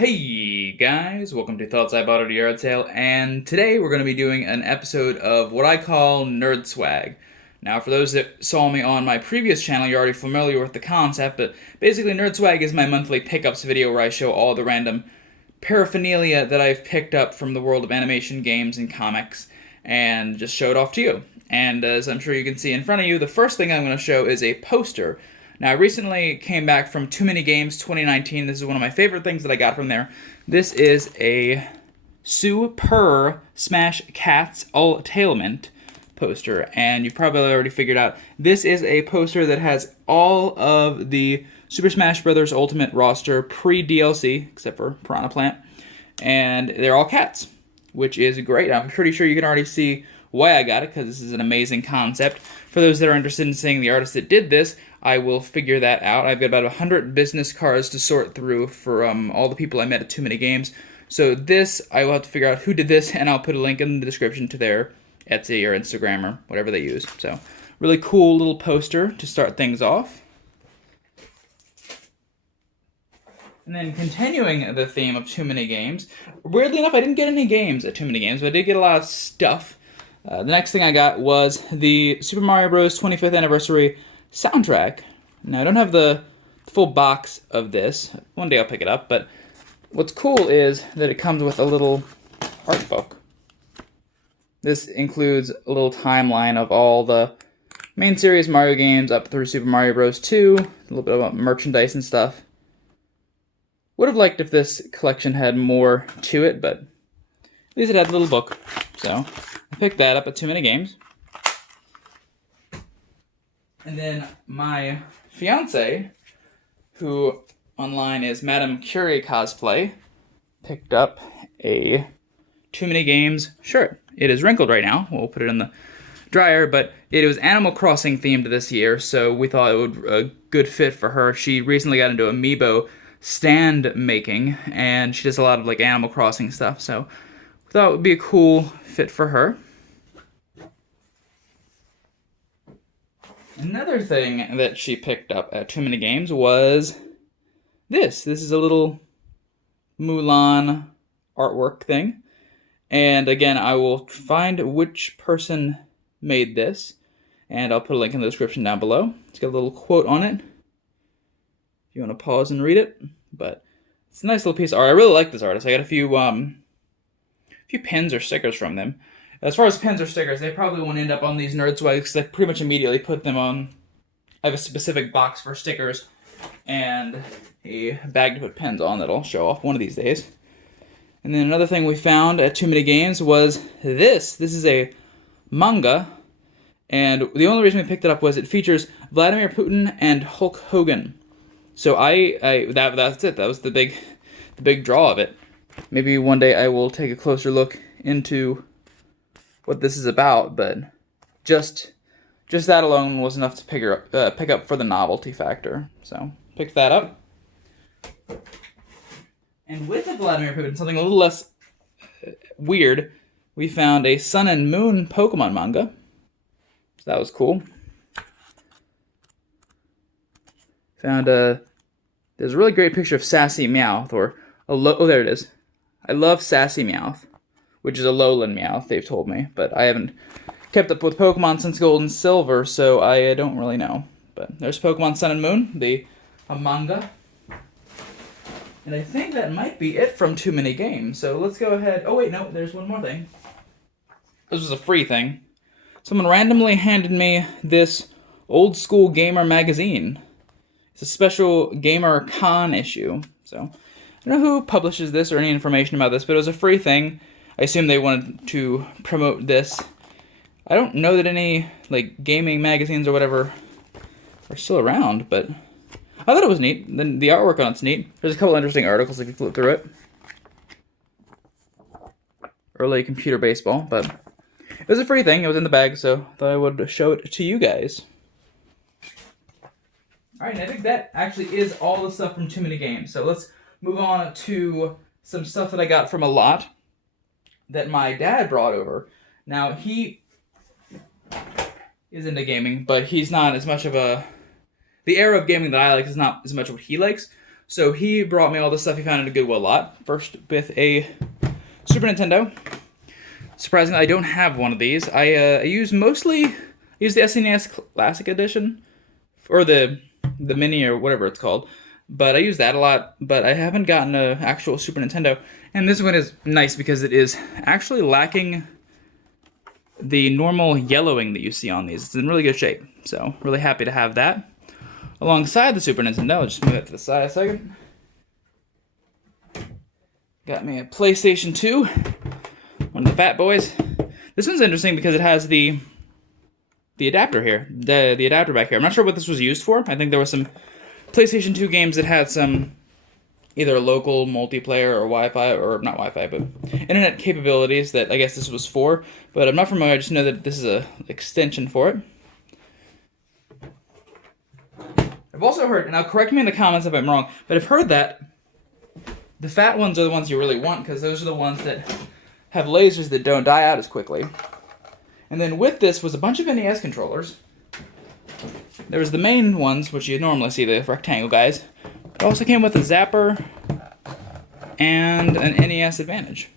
Hey guys, welcome to Thoughts I Bought at Yardsale, and today we're going to be doing an episode of what I call Nerd Swag. Now, for those that saw me on my previous channel, you're already familiar with the concept, but basically Nerd Swag is my monthly pickups video where I show all the random paraphernalia that I've picked up from the world of animation, games, and comics, and just show it off to you. And as I'm sure you can see in front of you, the first thing I'm going to show is a poster. Now, I recently came back from Too Many Games 2019. This is one of my favorite things that I got from there. This is a Super Smash Cats Ultimate poster, and you've probably already figured out this is a poster that has all of the Super Smash Bros. Ultimate roster pre-DLC, except for Piranha Plant, and they're all cats, which is great. I'm pretty sure you can already see why I got it, because this is an amazing concept. For those that are interested in seeing the artist that did this, I will figure that out. I've got about 100 business cards to sort through for all the people I met at Too Many Games. So this, I will have to figure out who did this, and I'll put a link in the description to their Etsy or Instagram or whatever they use. So, really cool little poster to start things off. And then continuing the theme of Too Many Games, weirdly enough, I didn't get any games at Too Many Games, but I did get a lot of stuff. The next thing I got was the Super Mario Bros. 25th Anniversary soundtrack. Now, I don't have the full box of this. One day I'll pick it up, but what's cool is that it comes with a little art book. This includes a little timeline of all the main series Mario games up through Super Mario Bros. 2, a little bit about merchandise and stuff. Would have liked if this collection had more to it, but at least it had a little book. So I picked that up at Too Many Games. And then my fiance, who online is Madame Curie Cosplay, picked up a Too Many Games shirt. It is wrinkled right now. We'll put it in the dryer, but it was Animal Crossing themed this year, so we thought it would be a good fit for her. She recently got into amiibo stand making, and she does a lot of like Animal Crossing stuff, so we thought it would be a cool fit for her. Another thing that she picked up at Too Many Games was this. This is a little Mulan artwork thing. And again, I will find which person made this, and I'll put a link in the description down below. It's got a little quote on it, if you want to pause and read it. But it's a nice little piece of art. I really like this artist. I got a few pins or stickers from them. As far as pins or stickers, they probably won't end up on these Nerd Swags, because I pretty much immediately put them on. I have a specific box for stickers and a bag to put pins on that I'll show off one of these days. And then another thing we found at Too Many Games was this. This is a manga, and the only reason we picked it up was it features Vladimir Putin and Hulk Hogan. So that's it. That was the big draw of it. Maybe one day I will take a closer look into what this is about, but just that alone was enough to pick up for the novelty factor. So picked that up. And with the Vladimir Putin, something a little less weird, we found a Sun and Moon Pokemon manga. So that was cool. Found there's a really great picture of Sassy Meowth, oh, there it is. I love Sassy Meowth, which is a lowland Meowth, they've told me, but I haven't kept up with Pokemon since Gold and Silver, so I don't really know. But there's Pokemon Sun and Moon, a manga. And I think that might be it from Too Many Games, so let's go ahead. Oh wait, no, there's one more thing. This was a free thing. Someone randomly handed me this Old School Gamer magazine. It's a special Gamer Con issue, so I don't know who publishes this or any information about this, but it was a free thing. I assume they wanted to promote this. I don't know that any like gaming magazines or whatever are still around, but I thought it was neat. Then the artwork on it's neat. There's a couple interesting articles if you flip through it. Early computer baseball, but it was a free thing. It was in the bag, so I thought I would show it to you guys. Alright, and I think that actually is all the stuff from Too Many Games. So let's move on to some stuff that I got from a lot that my dad brought over. Now, he is into gaming, but he's not as much of a... The era of gaming that I like is not as much what he likes. So he brought me all the stuff he found at a Goodwill lot. First with a Super Nintendo. Surprisingly, I don't have one of these. I use the SNES Classic Edition, or the Mini or whatever it's called. But I use that a lot, but I haven't gotten an actual Super Nintendo. And this one is nice because it is actually lacking the normal yellowing that you see on these. It's in really good shape, so really happy to have that. Alongside the Super Nintendo, I'll just move it to the side a second. Got me a PlayStation 2, one of the fat boys. This one's interesting because it has the adapter here, the adapter back here. I'm not sure what this was used for. I think there was some PlayStation 2 games that had some either local multiplayer or Wi-Fi, or not Wi-Fi, but internet capabilities that I guess this was for. But I'm not familiar, I just know that this is an extension for it. I've also heard, and now correct me in the comments if I'm wrong, but I've heard that the fat ones are the ones you really want because those are the ones that have lasers that don't die out as quickly. And then with this was a bunch of NES controllers. There was the main ones, which you normally see, the rectangle guys. It also came with a zapper and an NES Advantage.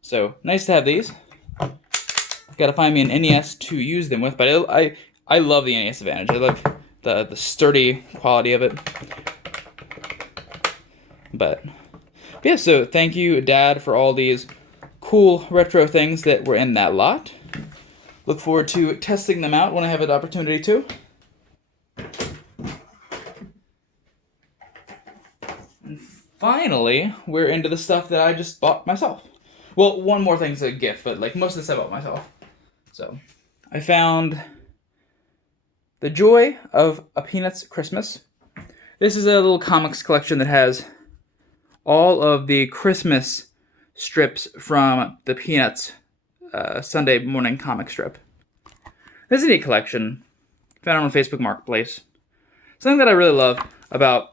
So, nice to have these. Got to find me an NES to use them with, but I love the NES Advantage. I love the sturdy quality of it. But yeah, so thank you, Dad, for all these cool retro things that were in that lot. Look forward to testing them out when I have an opportunity to. And finally, we're into the stuff that I just bought myself. Well, one more thing's a gift, but like most of this I bought myself. So, I found The Joy of a Peanuts Christmas. This is a little comics collection that has all of the Christmas strips from the Peanuts Sunday morning comic strip. This is a neat collection, found on Facebook Marketplace. Something that I really love about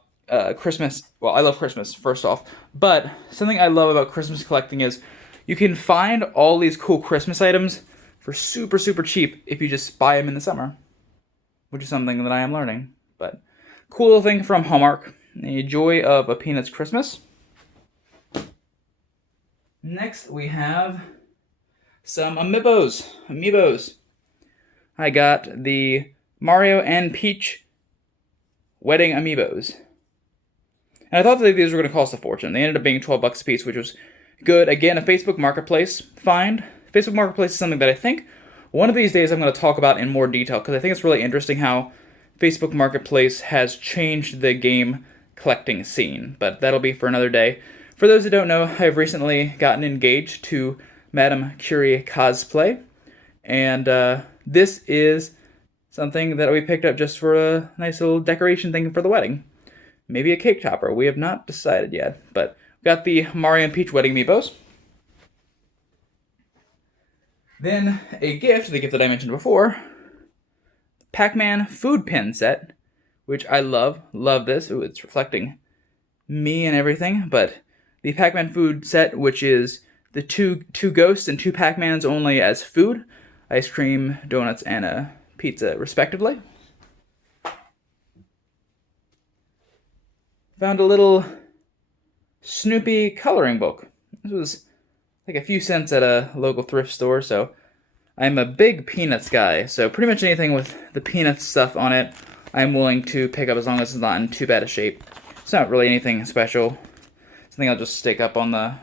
Christmas, well, I love Christmas, first off, but something I love about Christmas collecting is you can find all these cool Christmas items for super, super cheap if you just buy them in the summer, which is something that I am learning. But cool little thing from Hallmark, The Joy of a Peanuts Christmas. Next, we have some amiibos. I got the Mario and Peach wedding amiibos. And I thought that these were going to cost a fortune. They ended up being $12 a piece, which was good. Again, a Facebook Marketplace find. Facebook Marketplace is something that I think one of these days I'm going to talk about in more detail, because I think it's really interesting how Facebook Marketplace has changed the game collecting scene. But that'll be for another day. For those that don't know, I've recently gotten engaged to Madame Curie Cosplay, and this is something that we picked up just for a nice little decoration thing for the wedding. Maybe a cake topper. We have not decided yet, but we got the Mario and Peach wedding amiibos. Then a gift, the gift that I mentioned before, Pac-Man food pin set, which I love. Love this. Ooh, it's reflecting me and everything, but the Pac-Man food set, which is the two ghosts and two Pac-Mans only as food, ice cream, donuts, and a pizza, respectively. Found a little Snoopy coloring book. This was like a few cents at a local thrift store, so I'm a big Peanuts guy, so pretty much anything with the Peanuts stuff on it, I'm willing to pick up as long as it's not in too bad a shape. It's not really anything special. Something I'll just stick up on the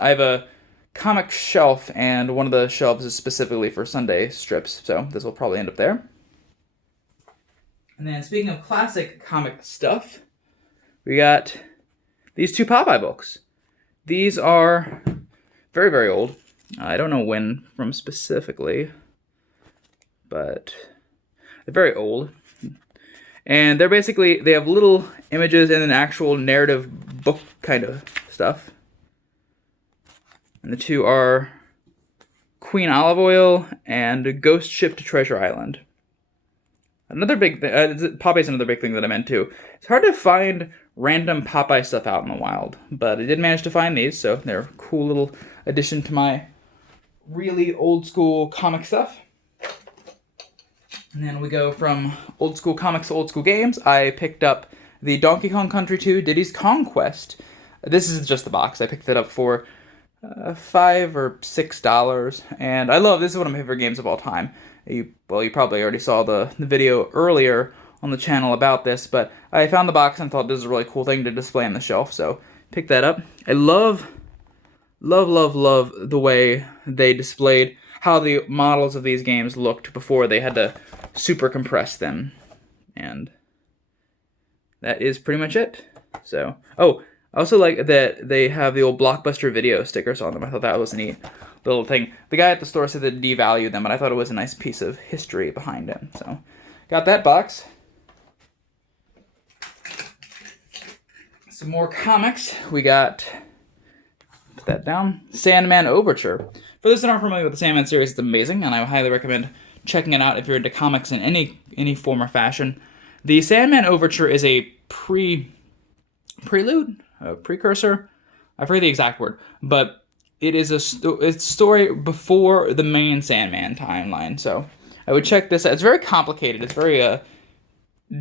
I have a comic shelf, and one of the shelves is specifically for Sunday strips, so this will probably end up there. And then speaking of classic comic stuff, we got these two Popeye books. These are very, very old. I don't know when from specifically, but they're very old. And they're basically, they have little images and an actual narrative book kind of stuff. And the two are Queen Olive Oil and Ghost Ship to Treasure Island. Another big thing, Popeye's another big thing that I'm into. It's hard to find random Popeye stuff out in the wild, but I did manage to find these, so they're a cool little addition to my really old school comic stuff. And then we go from old school comics to old school games. I picked up the Donkey Kong Country 2 Diddy's Kong Quest. This is just the box. I picked it up for $5 or $6, and I love this. Is one of my favorite games of all time. You probably already saw the video earlier on the channel about this, but I found the box and thought this is a really cool thing to display on the shelf, so pick that up. I love the way they displayed how the models of these games looked before they had to super compress them. And that is pretty much it. So, oh, I also like that they have the old Blockbuster Video stickers on them. I thought that was a neat little thing. The guy at the store said that devalued them, but I thought it was a nice piece of history behind it. So, got that box. Some more comics. We got, put that down, Sandman Overture. For those that aren't familiar with the Sandman series, it's amazing, and I highly recommend checking it out if you're into comics in any form or fashion. The Sandman Overture is a prelude, a precursor. I forget the exact word, but it is it's a story before the main Sandman timeline. So I would check this out. It's very complicated. It's very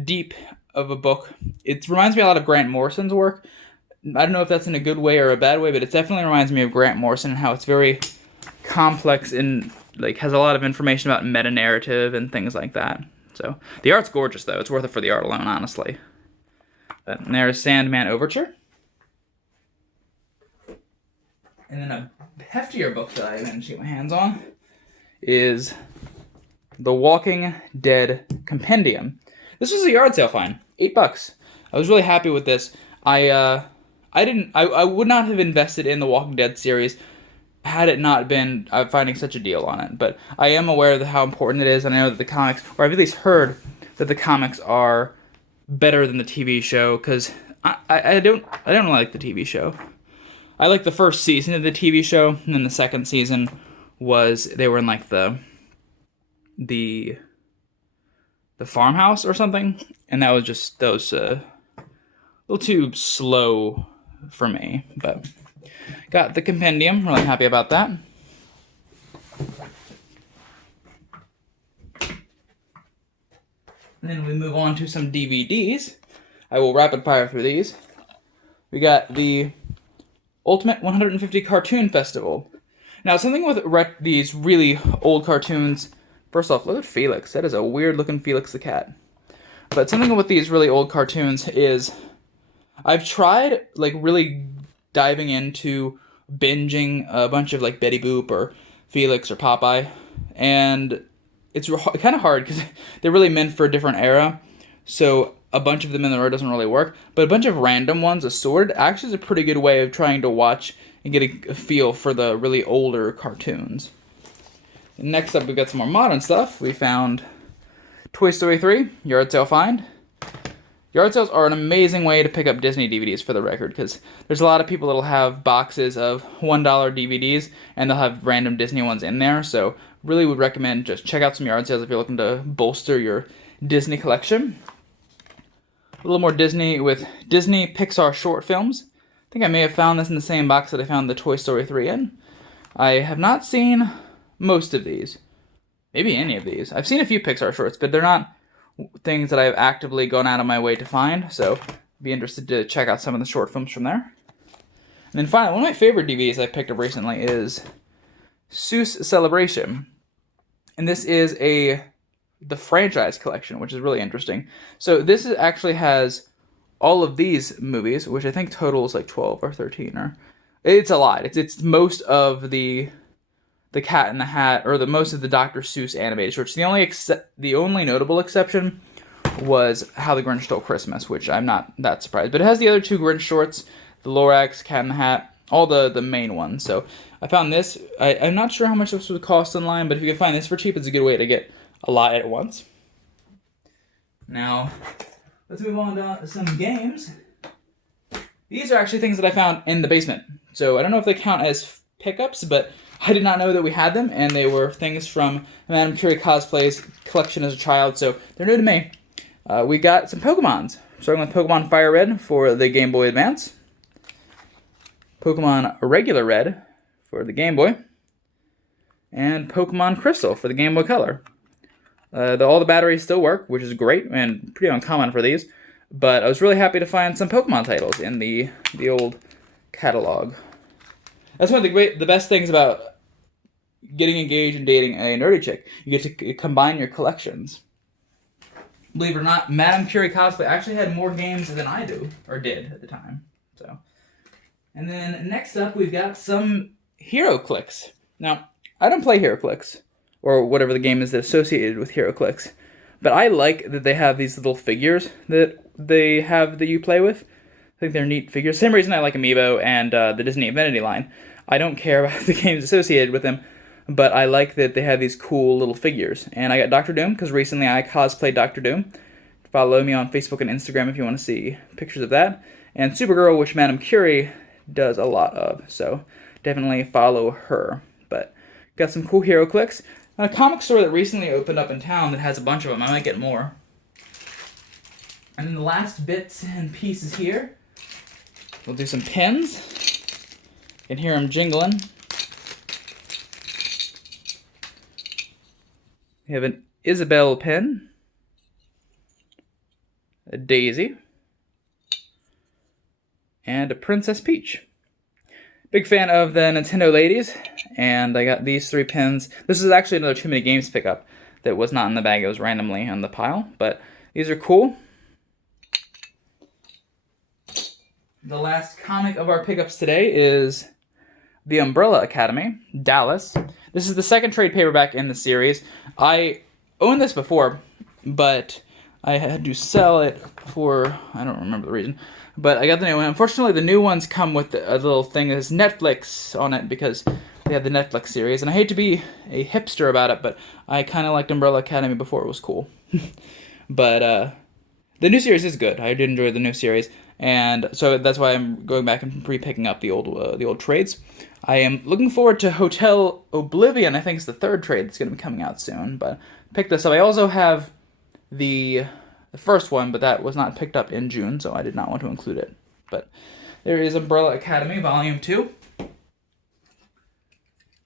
deep of a book. It reminds me a lot of Grant Morrison's work. I don't know if that's in a good way or a bad way, but it definitely reminds me of Grant Morrison and how it's very complex and like has a lot of information about meta-narrative and things like that. So the art's gorgeous, though. It's worth it for the art alone, honestly. But there's Sandman Overture. And then a heftier book that I managed to get my hands on is The Walking Dead Compendium. This was a yard sale find, $8. I was really happy with this. I would not have invested in the Walking Dead series had it not been finding such a deal on it. But I am aware of how important it is, and I know that the comics, or I've at least heard that the comics are better than the TV show, because I don't like the TV show. I like the first season of the TV show, and then the second season was they were in like the farmhouse or something, and that was a little too slow for me. But got the compendium, really happy about that. And then we move on to some DVDs. I will rapid fire through these. We got the Ultimate 150 Cartoon Festival. Now, something with these really old cartoons. First off, look at Felix. That is a weird looking Felix the cat. But something with these really old cartoons is I've tried like really diving into binging a bunch of like Betty Boop or Felix or Popeye, and it's kind of hard because they're really meant for a different era, so a bunch of them in the row doesn't really work, but a bunch of random ones assorted actually is a pretty good way of trying to watch and get a feel for the really older cartoons. And next up, we've got some more modern stuff. We found Toy Story 3, Yard Sale Find. Yard sales are an amazing way to pick up Disney DVDs, for the record, because there's a lot of people that'll have boxes of $1 DVDs, and they'll have random Disney ones in there, so really would recommend just check out some yard sales if you're looking to bolster your Disney collection. A little more Disney with Disney Pixar short films. I think I may have found this in the same box that I found the Toy Story 3 in. I have not seen most of these. Maybe any of these. I've seen a few Pixar shorts, but they're not things that I've actively gone out of my way to find, so be interested to check out some of the short films from there. And then finally, one of my favorite DVDs I picked up recently is Seuss Celebration. And this is the franchise collection, which is really interesting. So this actually has all of these movies, which I think totals like 12 or 13, or it's a lot. It's most of the Cat in the Hat, or most of the Dr. Seuss animated shorts. The only notable exception was How the Grinch Stole Christmas, which I'm not that surprised. But it has the other two Grinch shorts, the Lorax, Cat in the Hat, all the main ones. So I found this. I'm not sure how much this would cost online, but if you can find this for cheap, it's a good way to get a lot at once. Now, let's move on to some games. These are actually things that I found in the basement. So I don't know if they count as pickups, but I did not know that we had them, and they were things from Madame Curie Cosplay's collection as a child, so they're new to me. We got some Pokemons, starting with Pokemon Fire Red for the Game Boy Advance, Pokemon Regular Red for the Game Boy, and Pokemon Crystal for the Game Boy Color. All the batteries still work, which is great, and pretty uncommon for these. But I was really happy to find some Pokemon titles in the old catalog. That's one of the best things about getting engaged and dating a nerdy chick. You get to combine your collections. Believe it or not, Madame Curie Cosplay actually had more games than I do, or did at the time. So, and then next up, we've got some HeroClix. Now, I don't play HeroClix, or whatever the game is that's associated with HeroClix, but I like that they have these little figures that they have that you play with. I think they're neat figures. Same reason I like Amiibo and the Disney Infinity line. I don't care about the games associated with them, but I like that they have these cool little figures. And I got Dr. Doom, because recently I cosplayed Dr. Doom. Follow me on Facebook and Instagram if you want to see pictures of that. And Supergirl, which Madame Curie does a lot of, so definitely follow her. But got some cool HeroClix. A comic store that recently opened up in town that has a bunch of them. I might get more. And then the last bits and pieces here, we'll do some pins. You can hear them jingling. We have an Isabelle pin, a Daisy, and a Princess Peach. Big fan of the Nintendo ladies, and I got these 3 pins. This is actually another Too Many Games pickup that was not in the bag, it was randomly on the pile, but these are cool. The last comic of our pickups today is The Umbrella Academy, Dallas. This is the second trade paperback in the series. I owned this before, but I had to sell it for, I don't remember the reason, but I got the new one. Unfortunately, the new ones come with a little thing that has Netflix on it because they have the Netflix series, and I hate to be a hipster about it, but I kind of liked Umbrella Academy before it was cool. But the new series is good. I did enjoy the new series, and so that's why I'm going back and re-picking up the old trades. I am looking forward to Hotel Oblivion. I think it's the 3rd trade that's going to be coming out soon, but pick this up. I also have the first one, but that was not picked up in June, so I did not want to include it. But there is Umbrella Academy Volume 2.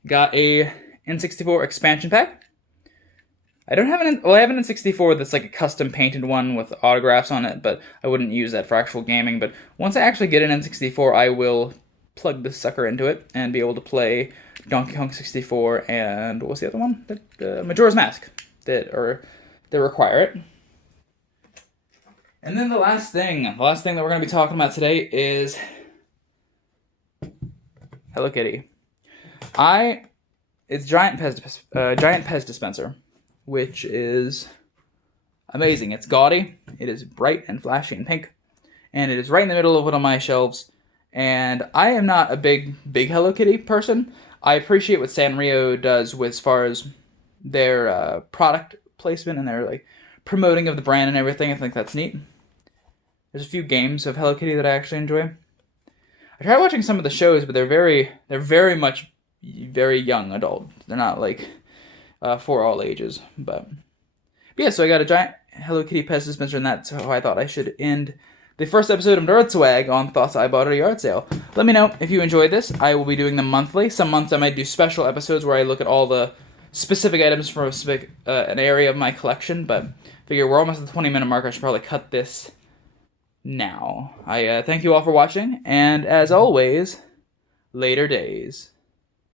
Got a N64 expansion pack. I don't have I have an N64 that's like a custom painted one with autographs on it, but I wouldn't use that for actual gaming. But once I actually get an N64, I will plug this sucker into it and be able to play Donkey Kong 64 and what was the other one? Majora's Mask that require it. And then the last thing that we're going to be talking about today is Hello Kitty. It's Giant Pez Dispenser, which is amazing. It's gaudy, it is bright and flashy and pink, and it is right in the middle of one of my shelves. And I am not a big Hello Kitty person. I appreciate what Sanrio does with as far as their product placement and their like promoting of the brand and everything. I think that's neat. There's a few games of Hello Kitty that I actually enjoy. I tried watching some of the shows, but they're very much very young adult. They're not like for all ages. But yeah, so I got a giant Hello Kitty Pez dispenser, and that's how I thought I should end the first episode of Nerd Swag on Thoughts I Bought at a Yard Sale. Let me know if you enjoyed this. I will be doing them monthly. Some months I might do special episodes where I look at all the specific items from a specific an area of my collection, but figure we're almost at the 20-minute mark. I should probably cut this now. I thank you all for watching, and as always, later days.